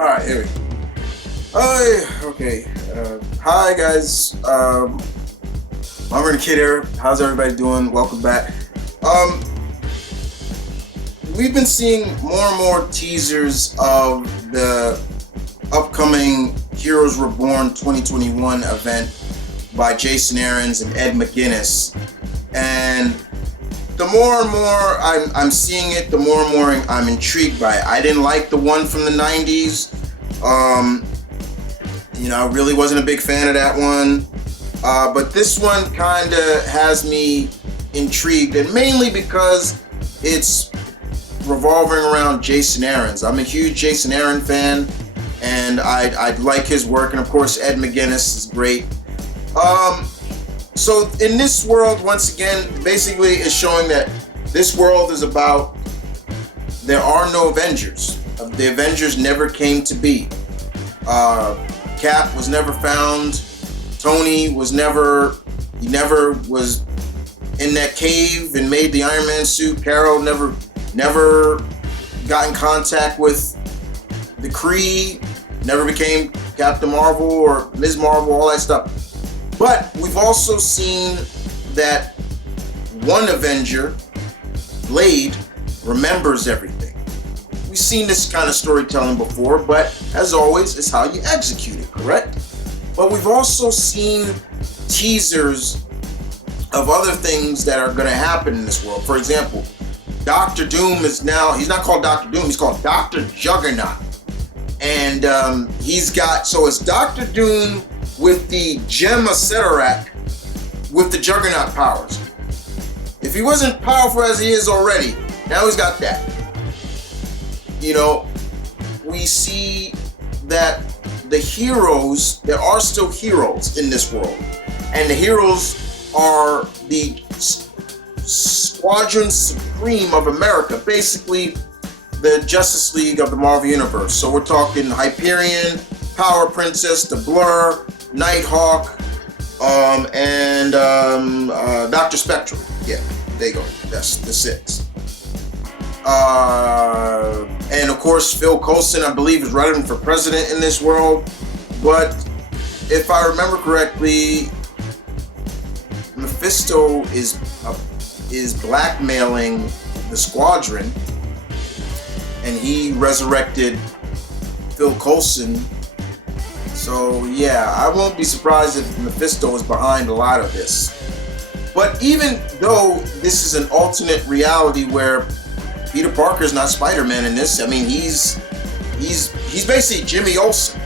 Alright, here we go. Okay. Hi, guys. I'm Running Kid here. How's everybody doing? Welcome back. We've been seeing more and more teasers of the upcoming Heroes Reborn 2021 event by Jason Aaron's and Ed McGuinness. And the more and more I'm seeing it, the more and more I'm intrigued by it. I didn't like the one from the 90s. I really wasn't a big fan of that one. But this one kind of has me intrigued, and mainly because it's revolving around Jason Aaron's. I'm a huge Jason Aaron fan, and I like his work, and of course Ed McGuinness is great. So in this world, once again, basically it's showing that this world is about there are no Avengers. The Avengers never came to be. Cap was never found. Tony was never was in that cave and made the Iron Man suit. Carol never got in contact with the Kree, never became Captain Marvel or Ms. Marvel, all that stuff. But we've also seen that one Avenger, Blade, remembers everything. We've seen this kind of storytelling before, but as always, it's how you execute it, correct? But we've also seen teasers of other things that are going to happen in this world. For example, Doctor Doom is now, he's not called Doctor Doom, he's called Dr. Juggernaut. And it's Doctor Doom with the Gem of Ceterak with the Juggernaut powers. If he wasn't powerful as he is already, now he's got that. We see that the heroes, there are still heroes in this world. And the heroes are the Squadron Supreme of America, basically the Justice League of the Marvel Universe. So we're talking Hyperion, Power Princess, the Blur, Nighthawk, and Dr. Spectrum. Yeah, there you go. That's the 6. And of course, Phil Coulson, I believe, is running for president in this world. But if I remember correctly, Mephisto is blackmailing the Squadron, and he resurrected Phil Coulson. So yeah, I won't be surprised if Mephisto is behind a lot of this. But even though this is an alternate reality where Peter Parker is not Spider-Man in this, I mean he's basically Jimmy Olsen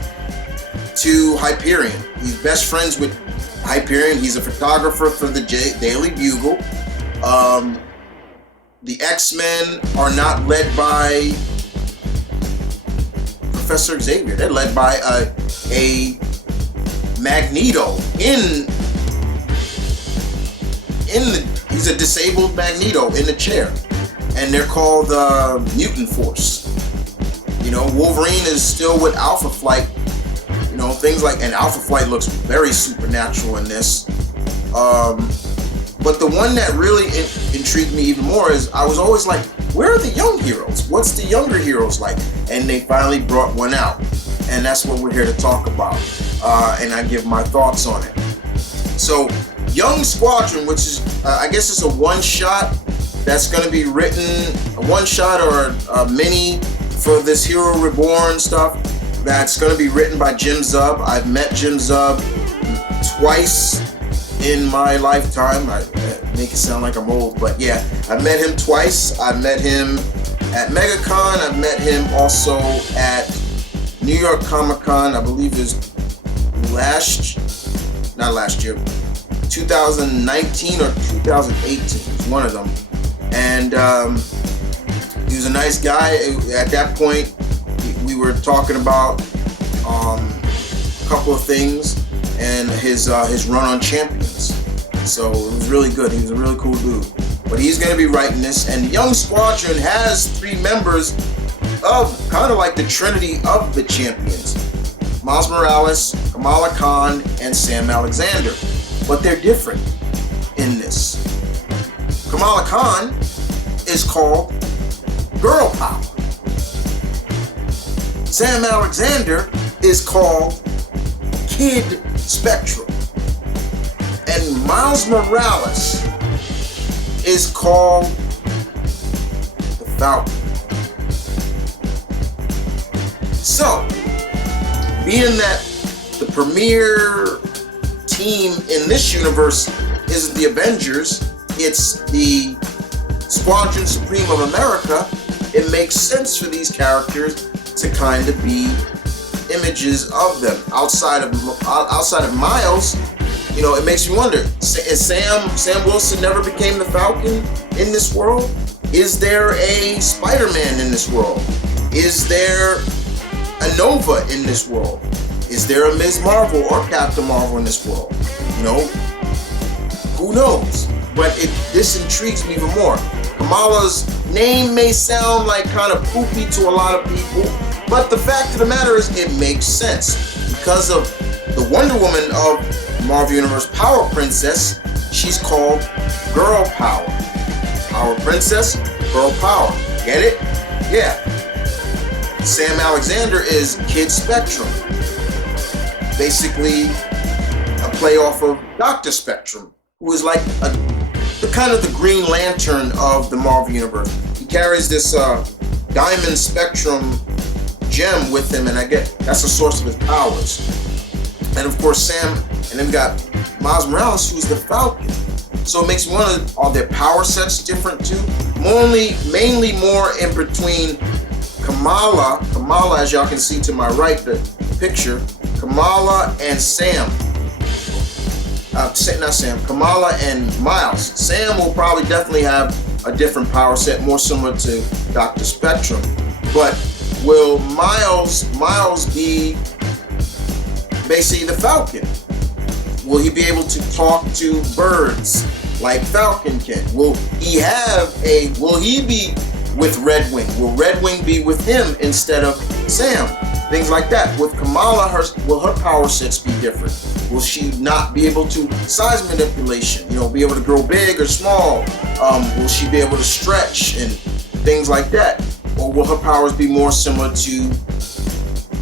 to Hyperion. He's best friends with Hyperion. He's a photographer for the Daily Bugle. The X-Men are not led by Professor Xavier. They're led by a Magneto he's a disabled Magneto in the chair, and they're called Mutant Force. Wolverine is still with Alpha Flight. Things like, and Alpha Flight looks very supernatural in this. But the one that really intrigued me even more is I was always like, where are the young heroes? What's the younger heroes like? And they finally brought one out. And that's what we're here to talk about. And I give my thoughts on it. So, Young Squadron, which is, I guess it's a one-shot that's going to be written, a one-shot or a mini for this Hero Reborn stuff that's going to be written by Jim Zub. I've met Jim Zub twice in my lifetime. I make it sound like I'm old, but yeah, I met him twice. I met him at MegaCon. I met him also at New York Comic Con. I believe it was 2019 or 2018. It's one of them. And he was a nice guy. At that point, we were talking about a couple of things and his run on Champions. So it was really good. He was a really cool dude. But he's going to be writing this. And Young Squadron has 3 members of kind of like the Trinity of the Champions: Miles Morales, Kamala Khan, and Sam Alexander. But they're different in this. Kamala Khan is called Girl Power. Sam Alexander is called Kid Spectrum. And Miles Morales is called the Falcon. So, being that the premier team in this universe isn't the Avengers, it's the Squadron Supreme of America, it makes sense for these characters to kind of be images of them. Outside of Miles, you know, it makes me wonder, is Sam Wilson never became the Falcon in this world? Is there a Spider-Man in this world? Is there a Nova in this world? Is there a Ms. Marvel or Captain Marvel in this world? You know, who knows? But this intrigues me even more. Kamala's name may sound like kind of poopy to a lot of people, but the fact of the matter is it makes sense. Because of the Wonder Woman of Marvel Universe Power Princess, she's called Girl Power. Power Princess, Girl Power. Get it? Yeah. Sam Alexander is Kid Spectrum. Basically a play off of Dr. Spectrum, who is like the kind of the Green Lantern of the Marvel Universe. He carries this Diamond Spectrum gem with him, and I get that's the source of his powers. And of course Sam, and then we got Miles Morales, who's the Falcon. So it makes me wonder, are their power sets different too? Mainly more in between Kamala, as y'all can see to my right, the picture, Kamala and Sam. Kamala and Miles. Sam will probably definitely have a different power set, more similar to Dr. Spectrum. But will Miles be basically the Falcon? Will he be able to talk to birds like Falcon can? Will he be with Red Wing? Will Red Wing be with him instead of Sam? Things like that. With Kamala, will her power sets be different? Will she not be able to size manipulation? You know, be able to grow big or small? Will she be able to stretch and things like that? Or will her powers be more similar to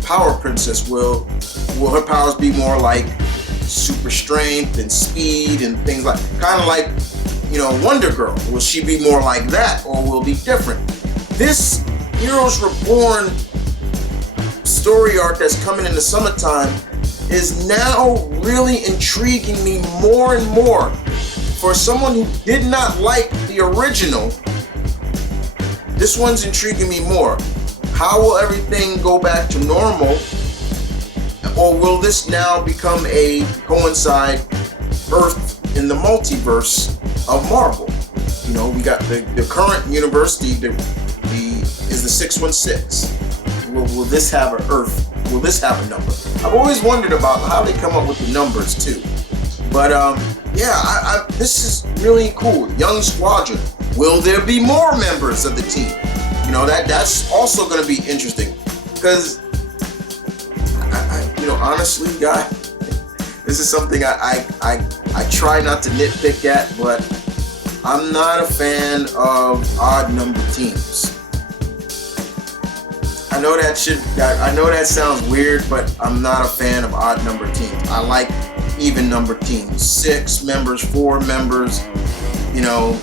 Power Princess? Will her powers be more like super strength and speed and things like, kind of like, you know, Wonder Girl? Will she be more like that, or will it be different? This Heroes Reborn story arc that's coming in the summertime is now really intriguing me more and more. For someone who did not like the original, this one's intriguing me more. How will everything go back to normal? Or will this now become a coincide Earth in the multiverse of Marvel? You know, we got the current universe, is the 616. Will this have an Earth? Will this have a number? I've always wondered about how they come up with the numbers too. But yeah, this is really cool. Young Squadron. Will there be more members of the team? You know, that's also going to be interesting, because you know, honestly, guys, this is something I try not to nitpick at, but I'm not a fan of odd number teams. I know that sounds weird, but I'm not a fan of odd number teams. I like even number teams. 6 members, 4 members, you know.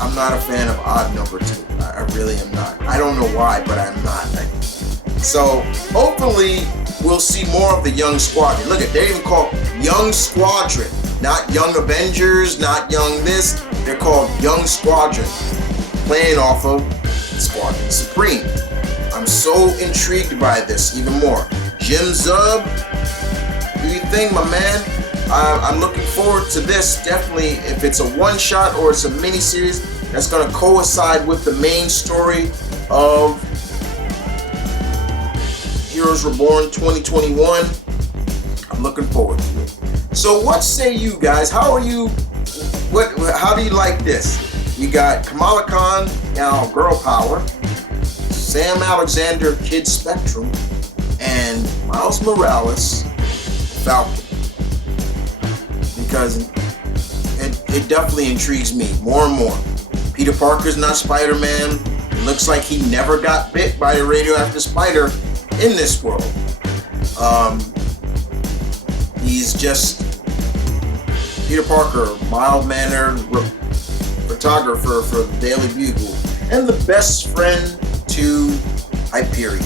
I'm not a fan of odd number teams. I really am not. I don't know why, but I'm not. So hopefully we'll see more of the Young Squadron. Look at, they even call Young Squadron, not Young Avengers, not Young this. They're called Young Squadron, playing off of Squadron Supreme. I'm so intrigued by this even more. Jim Zub, do you think, my man? I'm looking forward to this. Definitely, if it's a one-shot or it's a mini-series that's going to coincide with the main story of Heroes Reborn 2021. I'm looking forward to it. So what say you guys? How do you like this? You got Kamala Khan, now Girl Power, Sam Alexander, Kid Spectrum, and Miles Morales, Falcon. Because it definitely intrigues me more and more. Peter Parker's not Spider-Man. It looks like he never got bit by a radioactive spider in this world. He's just Peter Parker, mild-mannered photographer for the Daily Bugle, and the best friend to Hyperion.